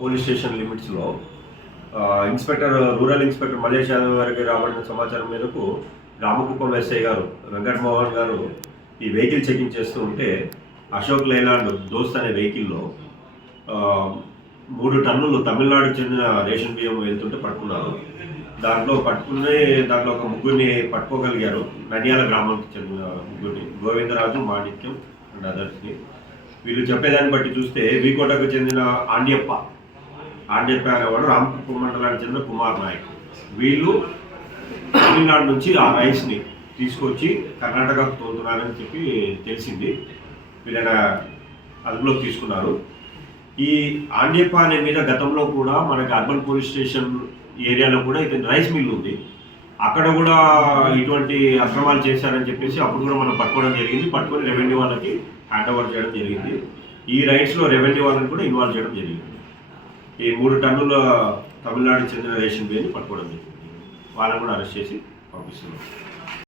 police station లిమిట్స్లో inspector rural inspector Mallesh Yadav గారికి రాబడిన సమాచారం మేరకు రామకుప్పం ఎస్ఐ గారు వెంకటమోహన్ గారు ఈ వెహికల్ చెకింగ్ చేస్తూ ఉంటే అశోక్ లైలాండ్ దోస్త్ అనే వెహికల్లో మూడు టన్నులు తమిళనాడుకు చెందిన రేషన్ బియ్యం వెళ్తుంటే పట్టుకున్నారు దాంట్లో పట్టుకునే దాంట్లో ఒక ముగ్గురిని పట్టుకోగలిగారు నడియాల గ్రామానికి చెందిన ముగ్గురిని గోవిందరాజు మాణిక్యం అండ్ అదర్స్ని వీళ్ళు చెప్పేదాన్ని బట్టి చూస్తే వీకోటకు చెందిన ఆండ్యప్ప ఆండ్యప్ప అనేవాడు రామకుప్ప మండలానికి చెందిన కుమార్ నాయక్ వీళ్ళు తమిళనాడు నుంచి ఆ రైస్ని తీసుకొచ్చి కర్ణాటకకు తోలుతున్నారని చెప్పి తెలిసింది వీళ్ళ అదుపులోకి తీసుకున్నారు ఈ ఆండ్యప్ప అనే మీద గతంలో కూడా మనకి అర్బన్ పోలీస్ స్టేషన్ ఏరియాలో కూడా ఇది రైస్ మిల్ ఉంది అక్కడ కూడా ఇటువంటి అక్రమాలు చేశారని చెప్పేసి అప్పుడు కూడా మనం పట్టుకోవడం జరిగింది పట్టుకొని రెవెన్యూ వాళ్ళకి హ్యాండ్ ఓవర్ చేయడం జరిగింది ఈ రైట్స్లో రెవెన్యూ వాళ్ళని కూడా ఇన్వాల్వ్ చేయడం జరిగింది ఈ మూడు టన్నుల తమిళనాడు చెందిన రేషన్ బియ్యాన్ని పట్టుకోవడం జరిగింది వాళ్ళని కూడా అరెస్ట్ చేసి పంపిస్తున్నాం